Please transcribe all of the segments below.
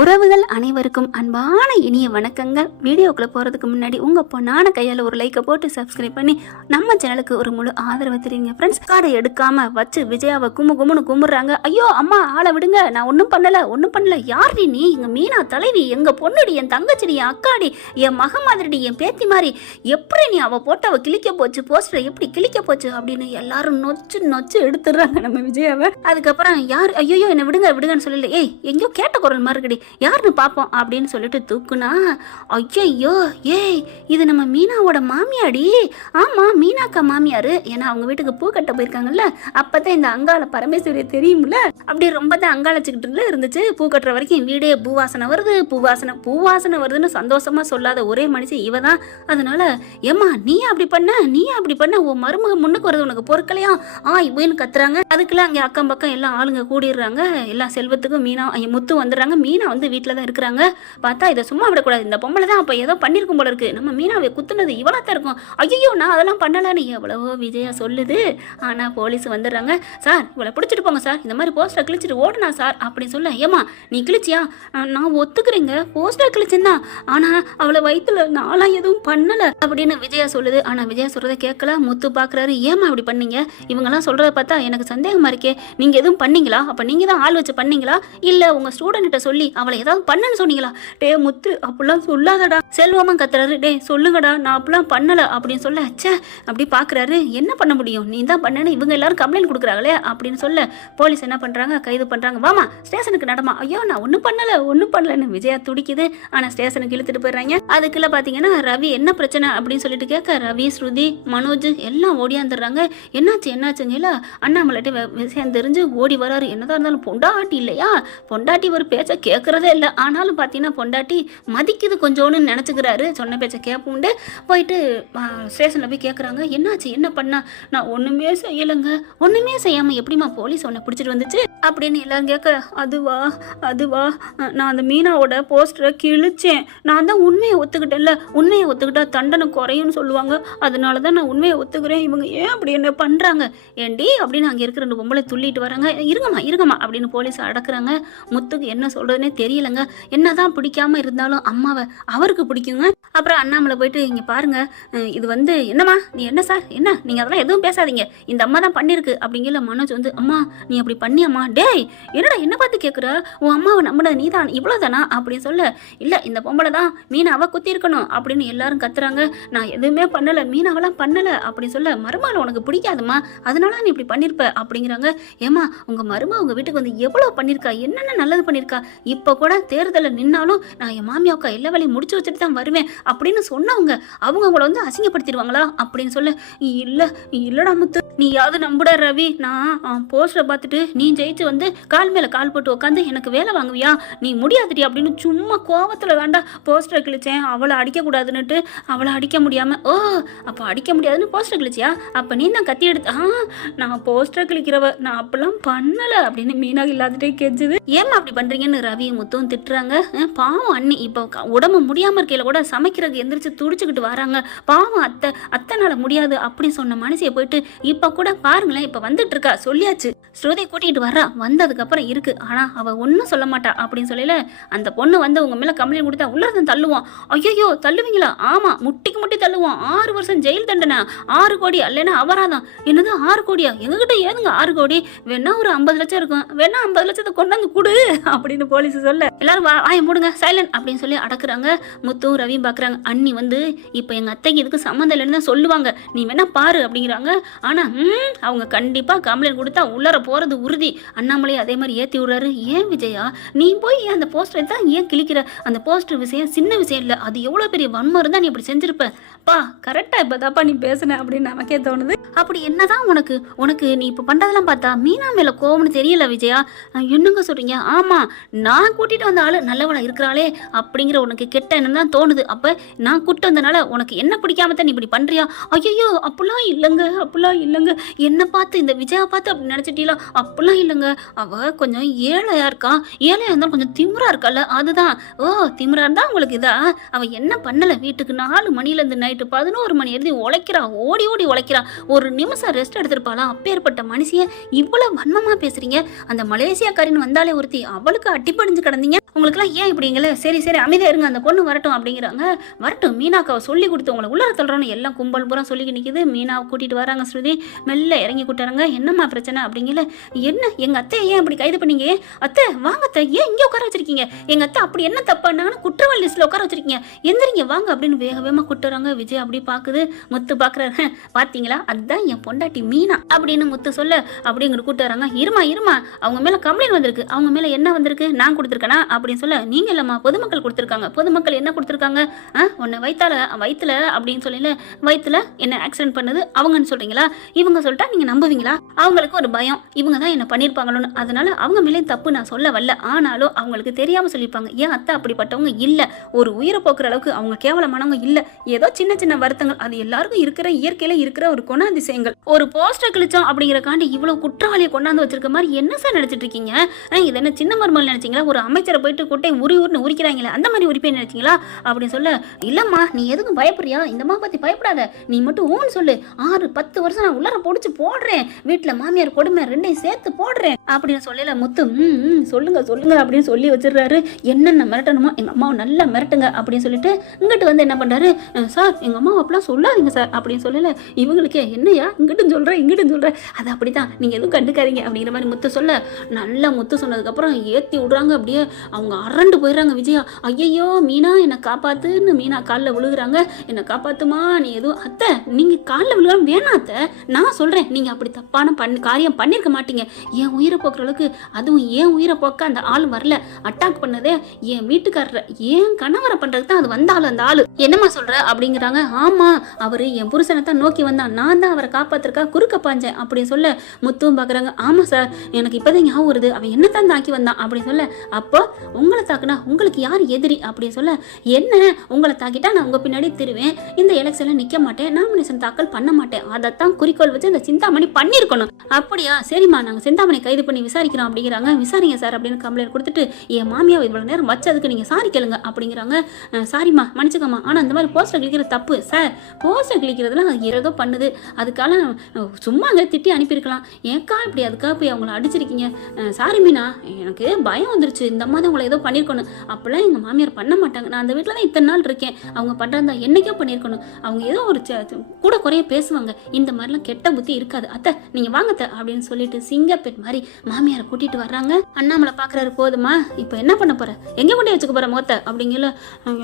உறவுகள் அனைவருக்கும் அன்பான இனிய வணக்கங்கள். வீடியோக்குள்ள போறதுக்கு முன்னாடி உங்க பொண்ணான கையால ஒரு லைக்கை போட்டு சப்ஸ்கிரைப் பண்ணி நம்ம சேனலுக்கு ஒரு முழு ஆதரவு தெரியுங்க ஃப்ரெண்ட்ஸ். காடை எடுக்காம வச்சு விஜயாவை கும்முன்னு கும்பிடுறாங்க. ஐயோ அம்மா ஆளை விடுங்க, நான் ஒன்றும் பண்ணல. யார்டி நீ? எங்க மீனா தலைவி, எங்க பொண்ணுடி, என் தங்கச்சிடி, என் அக்காடி, என் மக மாதிரிடி, என் பேத்தி மாதிரி. எப்படி நீ அவ போட்டு அவ கிளிக்க போச்சு, போஸ்டர் எப்படி கிளிக்க போச்சு அப்படின்னு எல்லாரும் நொச்சு எடுத்துடுறாங்க நம்ம விஜயாவை. அதுக்கப்புறம் யார் ஐயோ என்ன விடுங்கன்னு சொல்லல. ஏய் எங்கேயோ கேட்ட குரல் மாதிரி இருக்கடி, யாருன்னு பார்ப்போம் அப்படின்னு சொல்லிட்டு தூக்குனா, ஐயோ ஏய் இது நம்ம மீனாவோட மாமியாடி. ஆமா மீனாக்கா மாமியாரு. ஏன்னா அவங்க வீட்டுக்கு பூ கட்ட போயிருக்காங்கல்ல, அப்பதான் இந்த அங்காள பரமேஸ்வரி தெரியும்ல. அப்படி ரொம்ப தான் அங்காளச்சுக்கிட்டு இருந்துச்சு. பூ கட்டுற வரைக்கும் வீடே பூவாசனை வருதுன்னு சந்தோஷமா சொல்லாத ஒரே மனுஷன் இவ தான். அதனால ஏமா நீ அப்படி பண்ண உன் மருமக முன்னுக்கு வருது உனக்கு பொறுக்கலையா இவன்னு கத்துறாங்க. அதுக்குள்ள அங்கே அக்கம் பக்கம் எல்லாம் ஆளுங்க கூடிடுறாங்க. எல்லாம் செல்வத்துக்கும் மீனா முத்து வந்துடுறாங்க. மீனா வந்து வீட்டில் தான் இருக்கிறாங்க. பார்த்தா இதை சும்மா விடக்கூடாது, இந்த பொம்பளை தான் அப்போ ஏதோ பண்ணியிருக்கும் போல இருக்கு, நம்ம மீனாவை குத்துனது இவளா தான் இருக்கும். ஐயோ நான் அதெல்லாம் பண்ணலான்னு எவ்வளவோ விஜயா சொல்லுது. ஆனால் போலீஸ் வந்துடுறாங்க. சார் இவளை பிடிச்சிட்டு போங்க சார், இந்த மாதிரி போஸ்டரை கிழிச்சிட்டு ஓடுனா சார் அப்படின்னு சொல்ல. ஏமா நீ கிழிச்சியா? நான் ஒத்துக்கிறேங்க போஸ்டர் கிழிச்சுன்னா, ஆனால் அவளை வயிற்றுல நான்லாம் எதுவும் பண்ணலை அப்படின்னு விஜயா சொல்லுது. ஆனால் விஜயா சொல்கிறத கேட்கல. முத்து பார்க்குறாரு. ஏமா இப்படி பண்ணீங்க? இவங்கெல்லாம் சொல்கிறத பார்த்தா எனக்கு சந்தேகமாக இருக்கே. நீங்கள் எதுவும் பண்ணீங்களா? அப்போ நீங்கள் தான் ஆள் வச்சு பண்ணீங்களா, இல்லை உங்கள் ஸ்டூடெண்ட்ட சொல்லி அவளை ஏதாவது பண்ணுன்னு சொன்னீங்களா? டே முத்து அப்படிலாம் சொல்லாதடா. செல்வமா கத்துறாரு. டே சொல்லுங்கடா நான் அப்படிலாம் பண்ணல அப்படின்னு சொல்ல. அச்சா அப்படி பாக்குறாரு. என்ன பண்ண முடியும், நீ தான் பண்ணனு இவங்க எல்லாரும் கம்ப்ளைண்ட் கொடுக்குறாங்களே அப்படின்னு சொல்ல. போலீஸ் என்ன பண்றாங்க, கைது பண்றாங்க. வாமா ஸ்டேஷனுக்கு நடமா. ஐயோ நான் ஒன்றும் பண்ணலன்னு விஜயா துடிக்குது. ஆனா ஸ்டேஷனுக்கு இழுத்துட்டு போயிடுறாங்க. அதுக்குள்ள பாத்தீங்கன்னா ரவி என்ன பிரச்சனை அப்படின்னு சொல்லிட்டு கேட்க, ரவி ஸ்ருதி மனோஜ் எல்லாம் ஓடியாந்துடுறாங்க. என்னாச்சுங்க இல்ல அண்ணாமலைட்டு விஷயம் தெரிஞ்சு ஓடி வராரு. என்னதான் இருந்தாலும் பொண்டாட்டி இல்லையா, பொண்டாட்டி ஒரு பேச்ச கேட்கறதே இல்லை. ஆனாலும் பார்த்தீங்கன்னா பொண்டாட்டி மதிக்குது கொஞ்சோன்னு நினச்சிக்கிறாரு. சொன்ன பேச்சை கேட்புண்டு போயிட்டு ஸ்டேஷனில் போய் கேட்குறாங்க. என்னாச்சு, என்ன பண்ணா? நான் ஒன்றுமே செய்யலைங்க. ஒன்றுமே செய்யாமல் எப்படிமா போலீஸ் உன்னை பிடிச்சிட்டு வந்துச்சு அப்படின்னு எல்லாரும் கேட்க, அதுவா நான் அந்த மீனாவோட போஸ்டரை கிழிச்சேன். நான் தான் உண்மையை ஒத்துக்கிட்டேன்ல, உண்மையை ஒத்துக்கிட்டா தண்டனை குறையும்னு சொல்லுவாங்க, அதனால தான் நான் உண்மையை ஒத்துக்கிறேன். இவங்க ஏன் அப்படி என்ன பண்ணுறாங்க ஏண்டி அப்படின்னு அங்கே இருக்கிற ரெண்டு பொம்பளை துள்ளிட்டு வராங்க. இருங்கம்மா அப்படின்னு போலீஸ் அடக்குறாங்க. முத்துக்கு என்ன சொல்கிறதுனே தெரியலங்க. என்னதான் பிடிக்காம இருந்தாலும் அம்மாவை அவருக்கு பிடிக்குங்க. அப்புறம் அண்ணாமலை போயிட்டு இங்கே பாருங்க, இது வந்து என்னம்மா நீ என்ன சார் என்ன நீங்கள் அதெல்லாம் எதுவும் பேசாதீங்க, இந்த அம்மா தான் பண்ணியிருக்கு அப்படிங்கிற. மனோஜ் வந்து அம்மா நீ அப்படி பண்ணியம்மா. டேய் என்னடா என்ன பார்த்து கேட்குற, உன் அம்மாவை நம்பினது நீ தான் இவ்வளோதானா அப்படின்னு சொல்ல. இல்லை இந்த பொம்பளை தான் மீனாவை குத்தி இருக்கணும் அப்படின்னு எல்லாரும் கத்துறாங்க. நான் எதுவுமே பண்ணலை, மீனாவெல்லாம் பண்ணலை அப்படின்னு சொல்ல. மருமகளை உனக்கு பிடிக்காதுமா, அதனால நீ இப்படி பண்ணியிருப்ப அப்படிங்கிறாங்க. ஏமா உங்கள் மருமக உங்கள் வீட்டுக்கு வந்து எவ்வளோ பண்ணியிருக்கா, என்னென்ன நல்லது பண்ணியிருக்கா, இப்போ கூட தேர்தலில் நின்னாலும் நான் என் மாமியாவுக்கா எல்லா வேலையும் முடிச்சு தான் வருவேன் அப்படின்னு சொன்னவங்க அவங்க அவங்கள வந்து அசிங்கப்படுத்திடுவாங்களா அப்படின்னு சொல்ல. இல்லடா முத்து நீ யாவது நம்புடா ரவி, நான் போஸ்டரை பார்த்துட்டு நீ ஜெயிச்சு வந்து கால் மேல கால் போட்டு உட்காந்து எனக்கு வேலை வாங்குவியா, நீ முடியாதுடி அப்படின்னு சும்மா கோவத்துல தாண்டா போஸ்டரை கிழிச்சேன். அவளை அடிக்க கூடாதுன்னுட்டு அவளை அடிக்க முடியாம. ஓ அப்போ அடிக்க முடியாதுன்னு போஸ்டர் கிழிச்சியா, அப்ப நீ தான் கத்தி எடுத்து. நான் போஸ்டர் கிழிக்கிறவ, நான் அப்பெல்லாம் பண்ணல அப்படின்னு மீனா இல்லாதட்டே கெஞ்சுது. ஏமா அப்படி பண்றீங்கன்னு ரவி முத்தும் திட்டுறாங்க. பாவம் அண்ணி இப்போ உடம்பு முடியாம இருக்கையில கூட சமைக்கிறதுக்கு எந்திரிச்சு துடிச்சுக்கிட்டு வராங்க. பாவம் அத்தனால முடியாது அப்படின்னு சொன்ன மனுஷியை போயிட்டு இப்ப கூட பாருங்களேன், இப்ப வந்துட்டு இருக்கா சொல்லியாச்சு, ஸ்ருதி கூட்டிட்டு வர்றா, வந்ததுக்கு அப்புறம் இருக்கு, ஆனா அவ ஒன்னும் சொல்ல மாட்டா அப்படின்னு சொல்லல. அந்த பொண்ணு வந்து உங்க மேல கம்ப்ளைண்ட் கொடுத்தா உள்ளதான் தள்ளுவான். ஐயோ தள்ளுவீங்களா? ஆமா முட்டி தள்ளுவான். 6 வருஷம் ஜெயில் தண்டனை, 6 கோடி அல்லனா அபராதம். என்னது 6 கோடியா? எங்ககிட்ட ஏதுங்க 6 கோடி, வேணா ஒரு 50 லட்சம் இருக்கும், வேணா 50 லட்சத்தை கொண்டாந்து கொடு அப்படின்னு போலீஸ் சொல்ல. எல்லாரும் வாய மூடுங்க சைலண்ட் அப்படின்னு சொல்லி அடக்குறாங்க. முத்தும் ரவியும் பாக்குறாங்க. அண்ணி வந்து இப்ப எங்க அத்தைக்கு இதுக்கு சம்மந்தம் இல்லைன்னு தான் சொல்லுவாங்க, நீ வேணா பாரு அப்படிங்கிறாங்க. ஆனா அவங்க கண்டிப்பா கம்ப்ளைண்ட் கொடுத்தா உள்ளர போறது உறுதி. அண்ணாமலை அதே மாதிரி ஏத்தி விடுறாரு. ஏன் விஜயா நீ போய் அந்த போஸ்டரை தான் ஏன் கிழிக்கிற? அந்த போஸ்டர் விஷயம் சின்ன விஷயம் இல்லை, அது எவ்வளவு பெரிய வன்மம் இருந்தா நீ இப்படி செஞ்சிருப்ப. பா கரெக்டா இப்பதாப்பா நீ பேசுன அப்படின்னு நமக்கே தோணுது. அப்படி என்னதான் உனக்கு நீ இப்ப பண்றதெல்லாம் பார்த்தா மீனா மேல கோவம்னு தெரியல விஜயா. என்னங்க சொல்றீங்க? ஆமா நான் கூட்டிட்டு வந்த ஆளு நல்லவளா இருக்கிறாளே அப்படிங்கிற உனக்கு கெட்ட எண்ணம் தான் தோணுது. அப்ப நான் கூட்டு வந்தனால உனக்கு என்ன பிடிக்காம தான் நீ இப்படி பண்றியா? ஐயோ அப்படிலாம் இல்லைங்க, என்ன பார்த்து இந்த விஜயா பார்த்து அப்படி நினைச்சிட்டீங்களா? அப்படிலாம் இல்லைங்க, அவ கொஞ்சம் ஏழையா இருக்கா, ஏழையா இருந்தாலும் கொஞ்சம் திமிரா இருக்கல, அதுதான். ஓ திமிரா இருந்தா உங்களுக்கு இதா? அவ என்ன பண்ணல, வீட்டுக்கு 4 மணில இருந்து நைட்டு 11 மணி எழுதி உழைக்கிறா, ஓடி உழைக்கிறா, ஒரு நிமிஷம் ரெஸ்ட் எடுத்திருப்பாளா? அப்பேற்பட்ட மனுஷிய இவ்வளவு வன்மமா பேசுறீங்க. அந்த மலேசியாக்காரின்னு வந்தாலே ஒருத்தி, அவளுக்கு அட்டிப்படிஞ்சு கிடந்தீங்க. உங்களுக்குலாம் ஏன் இப்படிங்களே, சரி சரி அமைதியா இருங்க, அந்த பொண்ணு வரட்டும் அப்படிங்கிறாங்க. வரட்டும், மீனாக்காவை சொல்லி கொடுத்து உங்களை உள்ளார தள்ளுறோன்னு எல்லாம் கும்பல் பூரா சொல்லிக்க நிற்கிது. மீனாவை கூட்டிகிட்டு வராங்க. ஸ்ருதி மெல்ல இறங்கி கூட்டுறாங்க. என்னம்மா பிரச்சனை அப்படிங்கல. என்ன எங்கள் அத்தையை ஏன் அப்படி கைது பண்ணீங்க? அத்தை வாங்க அத்தை, ஏன் இங்கே உட்கார வச்சிருக்கீங்க? எங்கள் அத்தை அப்படி என்ன தப்பானாங்கன்னு குற்றவாளி லிஸ்ட்டில் உட்கார வச்சிருக்கீங்க, எந்திரிங்க வாங்க அப்படின்னு வேக வேகமாக கூட்டுறாங்க. விஜய் அப்படி பார்க்குது. முத்து பார்க்குறாரு. பார்த்தீங்களா, அதுதான் என் பொண்டாட்டி மீனா அப்படின்னு முத்து சொல்ல அப்படிங்கிற கூட்டுறாங்க. இருமா இருமா, அவங்க மேலே கம்ப்ளைண்ட் வந்திருக்கு. அவங்க மேலே என்ன வந்திருக்கு? நான் கொடுத்துருக்கேனா அப்படின்னு சொல்ல, நீங்கள் இல்லைம்மா பொதுமக்கள் கொடுத்துருக்காங்க. பொதுமக்கள் என்ன கொடுத்துருக்காங்க? உன்னை வயிற்றுல அப்படின்னு சொல்லல, வயிற்றுல என்ன ஆக்சிடென்ட் பண்ணது அவங்கன்னு சொல்கிறீங்களா? இவங்க சொல்லிட்டா நீங்கள் நம்புவீங்களா? அவங்களுக்கு ஒரு பயம், இவங்க தான் என்ன பண்ணியிருப்பாங்களோன்னு. அதனால அவங்க மேலே தப்பு நான் சொல்ல வரல. ஆனாலும் அவங்களுக்கு தெரியாமல் சொல்லியிருப்பாங்க. ஏன் அத்தை அப்படிப்பட்டவங்க இல்லை, ஒரு உயிரை போக்குற அளவுக்கு அவங்க கேவலமானவங்க இல்லை. ஏதோ சின்ன சின்ன வருத்தங்கள், அது எல்லாருக்கும் இருக்கிற இயற்கையில இருக்கிற ஒரு குணாதிசயங்கள். ஒரு போஸ்டர் கிழிச்சோம் அப்படிங்கிறக்காண்டி இவ்வளவு குற்றவாளியை கொண்டாந்து வச்சிருக்க மாதிரி என்ன சார் நினைச்சிட்டு இருக்கீங்க? இது என்ன சின்ன மருமகள் நினைச்சீங்களா? ஒரு அமைச்சரை போயிட்டு குட்டை உருன்னு உரிக்கிறாங்களே அந்த மாதிரி உரிப்பே நினைச்சீங்களா அப்படின்னு சொல்ல, இல்லம்மா நீ எதுக்கும் பயப்படுறியா? இந்த மா பத்தி பயப்படாத, நீ மட்டும் ஊன்னு சொல்லு. 6-10 வருஷம் நான் உள்ளார பொடிச்சு போடுறேன், வீட்டுல மாமியார் கொடுமை ரெண்டையும் சேர்த்து போடுறேன் அப்படின்னு சொல்லல. முத்து சொல்லுங்க சொல்லுங்க அப்படின்னு சொல்லி வச்சிடுறாரு. என்னென்ன மிரட்டணுமோ எங்க அம்மாவை நல்லா மிரட்டுங்க அப்படின்னு சொல்லிட்டு இங்கிட்டு வந்து என்ன பண்றாரு, சார் எங்க அம்மாவை அப்படிலாம் சொல்லாதீங்க சார் அப்படின்னு சொல்லல. இவங்களுக்கே என்னையா இங்கிட்டு சொல்றேன், அது அப்படித்தான், நீங்க எதுவும் கண்டுக்காதீங்க அப்படிங்கிற மாதிரி முத்து சொல்ல, நல்லா முத்து சொன்னதுக்கு அப்புறம் ஏத்தி விடுறாங்க. அப்படியே அவங்க அரண்டு போயிடுறாங்க. விஜயா ஐயோ மீனா என்னை காப்பாத்துன்னு மீனா காலில் விழுகுறாங்க. என்னை காப்பாத்துமா, நீ எதுவும் அத்தை நீங்க காலில் விழுகாம வேணாம் அத்தை, நான் சொல்றேன், நீங்க அப்படி தப்பான காரியம் பண்ணிருக்க மாட்டீங்க. என் உயிரை போக்குற அளவுக்கு, அதுவும் என் உயிரை போக்க அந்த ஆள் வரல, அட்டாக் பண்ணதே என் வீட்டுக்காரரை என் கணவரை பண்றதுக்கு தான் அது வந்தாலும் அந்த ஆளு. என்னம்மா சொல்ற அப்படிங்கிறாங்க. ஆமா, அவரு என் புருஷனை தான் நோக்கி வந்தான், நான் தான் அவரை காப்பாத்துறக்கா குறுக்க பாஞ்சேன் அப்படின்னு சொல்ல, முத்துவும் பாக்குறாங்க. ஆமா சார், எனக்கு இப்பதான் ஞாபகம் வருது, அவன் என்னத்தான் தாக்கி வந்தான் அப்படின்னு சொல்ல, அப்போ உங்களை தாக்குனா உங்களுக்கு யார் எதிரி அப்படின்னு சொல்ல, என்ன உங்களை தாக்கிட்டா நான் உங்க பின்னாடி திருவேன், இந்த எலெக்ஷன்ல நிக்க மாட்டேன், நாமினேஷன் தாக்கல் பண்ண மாட்டேன், அதைத்தான் குறிக்கோள் வச்சு இந்த சிந்தாமணி பண்ணிருக்கணும். அப்படியா, சரிம்மா நாங்க சிந்தாமணி கைது பண்ணி விசாரிக்கிறோம் அப்படிங்கிறாங்க. விசாரிங்க சார் அப்படின்னு கம்ப்ளைண்ட் கொடுத்துட்டு, என் மாமியாவை இவ்வளவு நேரம் வச்சதுக்கு நீங்க சாரி கேளுங்க அப்படிங்கிறாங்க. சாரிம்மா மன்னிச்சுக்கம்மா, ஆனா இந்த மாதிரி போஸ்டர் கிளிக்கிற தப்பு சார், போஸ்டர் கிளிக்கிறதுலாம் ஏதோ பண்ணுது, அதுக்காக சும்மா அங்கே திட்டி அனுப்பியிருக்கலாம், ஏக்கா இப்படி அதுக்காக போய் அவங்கள அடிச்சிருக்கீங்க, சாரி மீனா எனக்கு பயம் வந்துருச்சு, இந்த மாதிரி அவங்கள ஏதோ பண்ணியிருக்கணும், அப்பெல்லாம் எங்கள் மாமியார் பண்ண மாட்டாங்க, நான் அந்த வீட்டில் தான் இத்தனை நாள் இருக்கேன், அவங்க பண்ணுறதா என்னைக்கோ பண்ணியிருக்கணும், அவங்க ஏதோ ஒரு கூட குறைய பேசுவாங்க, இந்த மாதிரிலாம் கெட்ட புத்தி இருக்காது அத்தை, நீங்கள் வாங்கத்த அப்படின்னு சொல்லிட்டு சிங்கப்பெண் மாதிரி மாமியாரை கூட்டிட்டு வர்றாங்க. அண்ணாமலை பார்க்குறாரு. போதுமா, இப்போ என்ன பண்ண போற, எங்கே கொண்டே வச்சுக்க போற முகத்தை அப்படிங்கல,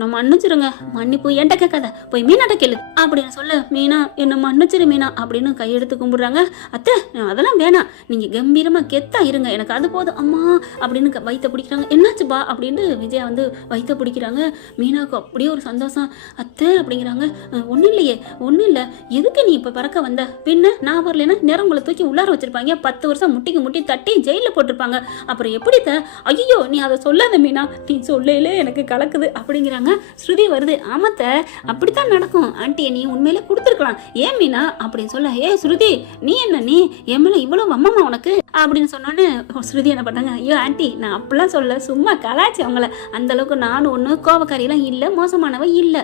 நம்ம மன்னிச்சிருங்க, மன்னிப்பு என்கிட்ட கேட்காத, போய் மீனாட்ட கேளு அப்படின்னு சொல்ல, மீனா என்ன மன்னிச்சிரு மீனா அப்படின்னு கையெடுத்து கும்பிடுறாங்க. அத்தை அதெல்லாம் வேணாம், நீங்க கம்பீரமா கெத்தா இருங்க, எனக்கு அது போதும் அம்மா அப்படின்னு வயிற்ற பிடிக்கிறாங்க. என்னாச்சுப்பா அப்படின்னு விஜயா வந்து வயிற்ற பிடிக்கிறாங்க. மீனாவுக்கு அப்படியே ஒரு சந்தோஷம். அத்தை அப்படிங்கிறாங்க. ஒன்றும் இல்லையே, ஒன்றும் இல்லை, எதுக்கு நீ இப்போ பறக்க வந்த, பின்ன நான் வரலன்னா நேரம் உங்களை தூக்கி உள்ளார வச்சிருப்பாங்க, 10 வருஷம் முட்டிக்கு முட்டி தட்டி ஜெயிலில் போட்டிருப்பாங்க, அப்புறம் எப்படி ஐயோ நீ அதை சொல்லாத மீனா, நீ சொல்லல எனக்கு கலக்குது அப்படிங்கிறாங்க. ஸ்ருதி வருது. ஆமாத்த அப்படித்தான் நடக்கும் ஆண்டி, நீ உண்மையிலே கொடுத்துருக்கலாம், ஏன் மீனா அப்படின்னு சொல்ல, ஏ ஸ்ருதி நீ என்ன, நீ என் மேலே இவ்வளோ வம்மம்மா உனக்கு அப்படின்னு சொன்னோன்னு ஸ்ருதி என்ன பண்ணாங்க, ஐயோ ஆண்டி நான் அப்படிலாம் சொல்ல, சும்மா கலாச்சி அவங்கள, அந்த அளவுக்கு நானும் ஒன்று கோபக்காரியெல்லாம் இல்லை, மோசமானவ இல்லை,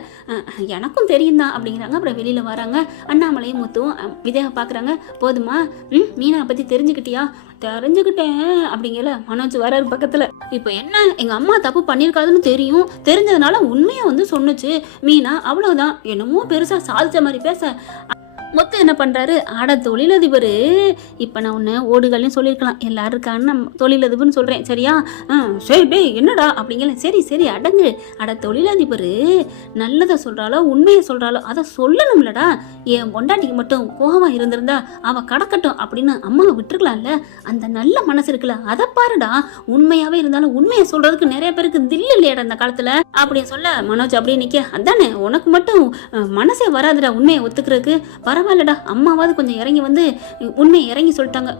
எனக்கும் தெரியும் தான் அப்படிங்கிறாங்க. அப்புறம் வெளியில் வராங்க. அண்ணாமலையும் முத்துவும் விஜயா பார்க்குறாங்க. போதுமா, மீனா பற்றி தெரிஞ்சுக்கிட்டியா? தெரிஞ்சுக்கிட்டேன் அப்படிங்கல. மனோஜ் வராரு பக்கத்தில். இப்போ என்ன, எங்கள் அம்மா தப்பு பண்ணியிருக்காதுன்னு தெரியும், தெரிஞ்சதுனால உண்மையை வந்து சொன்னுச்சு மீனா, அவ்வளோதான், என்னமோ பெருசாக சாதிச்ச மாதிரி பேச. முத்து என்ன பண்ணுறாரு, ஆட தொழிலதிபர், இப்போ நான் ஒன்று ஓடுகள்னு சொல்லியிருக்கலாம், எல்லாரும் இருக்கான்னு நான் தொழிலதிபர்னு சொல்கிறேன் சரியா? சரி டே என்னடா அப்படிங்கல. சரி சரி அடங்கு, அட தொழிலதிபர் நல்லதை சொல்கிறாலோ உண்மையை சொல்கிறாலோ அதை சொல்லணும்லடா, என் பொண்டாட்டிக்கு மட்டும் கோபம் இருந்திருந்தா அவள் கடக்கட்டும் அப்படின்னு அம்மாவை விட்டுருக்கலாம்ல, அந்த நல்ல மனசு இருக்குல்ல, அதை பாருடா, உண்மையாகவே இருந்தாலும் உண்மையை சொல்கிறதுக்கு நிறைய பேருக்கு தில் இல்லையாடா அந்த காலத்தில் அப்படின்னு சொல்ல, மனோஜ் அப்படியே நிற்க, அதானே உனக்கு மட்டும் மனசே வராதுடா உண்மையை ஒத்துக்கிறதுக்கு, பரவாயில்லடா, அம்மாவாவது கொஞ்சம் இறங்கி வந்து உண்மையை இறங்கி சொல்லிட்டாங்க,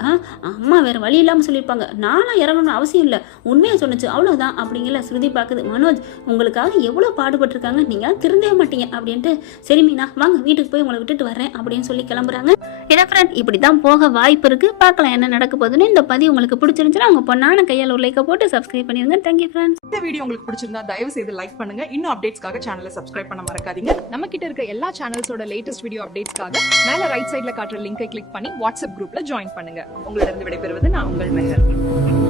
அம்மா வேற வழி இல்லாமல் சொல்லியிருப்பாங்க, நானும் இறங்கணும்னு அவசியம் இல்லை, உண்மையை சொன்னிச்சு அவ்வளோதான் அப்படிங்கல. ஸ்ருதி பார்க்குது. மனோஜ் உங்களுக்காக எவ்வளோ பாடுபட்டிருக்காங்க, நீங்கள் திருந்தவே மாட்டீங்க அப்படின்ட்டு, சரி மீனா வாங்க வீட்டுக்கு போய் உங்களை விட்டுட்டு வரேன் அப்படின்னு சொல்லி கிளம்புறாங்க. ஏன்னா ஃப்ரெண்ட் இப்படி தான் போக வாய்ப்பு இருக்குது, பார்க்கலாம் என்ன நடக்க போகுதுன்னு. இந்த பதிவு உங்களுக்கு பிடிச்சிருந்துச்சுன்னா உங்கள் பொண்ணான கையால் ஒரு லைக்கை போட்டு சப்ஸ்கிரைப் பண்ணிடுங்க. Thank you friends. இந்த வீடியோ உங்களுக்கு பிடிச்சிருந்தா தயவு செய்து லைக் பண்ணுங்க, இன்னும் அப்டேட்ஸ்க்காக சேனலை சப்ஸ்கிரைப் பண்ண மறக்காதீங்க. நம்ம கிட்ட இருக்க எல்லா சேனல்ஸோட லேட்டஸ்ட் வீடியோ அப்டேட்ஸ்க்காக மேல ரைட் சைடுல காட்டுற லிங்கை கிளிக் பண்ணி வாட்ஸ்அப் குரூப்ல ஜாயின் பண்ணுங்க. உங்களிடம் விடைபெறுவது நான் உங்கள் மெஹர்.